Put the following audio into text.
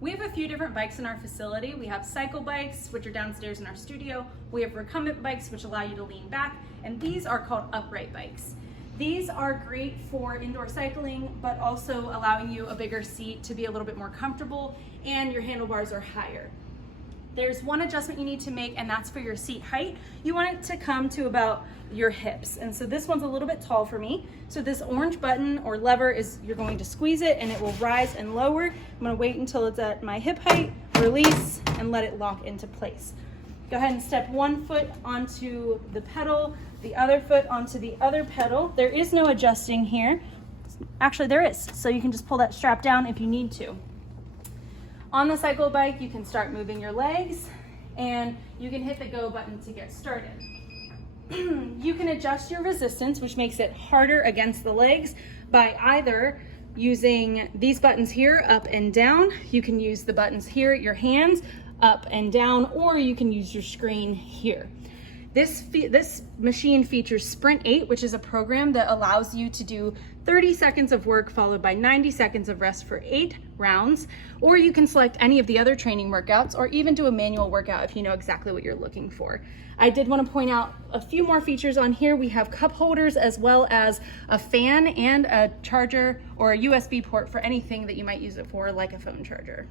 We have a few different bikes in our facility. We have cycle bikes, which are downstairs in our studio. We have recumbent bikes, which allow you to lean back, and these are called upright bikes. These are great for indoor cycling, but also allowing you a bigger seat to be a little bit more comfortable, and your handlebars are higher. There's one adjustment you need to make, and that's for your seat height. You want it to come to about your hips. And so this one's a little bit tall for me. So this orange button or lever is, you're going to squeeze it and it will rise and lower. I'm gonna wait until it's at my hip height, release, and let it lock into place. Go ahead and step one foot onto the pedal, the other foot onto the other pedal. There is no adjusting here. Actually, there is. So you can just pull that strap down if you need to. On the cycle bike, you can start moving your legs and you can hit the go button to get started. You can adjust your resistance, which makes it harder against the legs, by either using these buttons here, up and down. You can use the buttons here at your hands, up and down, or you can use your screen here. This machine features Sprint 8, which is a program that allows you to do 30 seconds of work followed by 90 seconds of rest for 8 rounds, or you can select any of the other training workouts, or even do a manual workout if you know exactly what you're looking for. I did want to point out a few more features on here. We have cup holders as well as a fan and a charger or a USB port for anything that you might use it for, like a phone charger.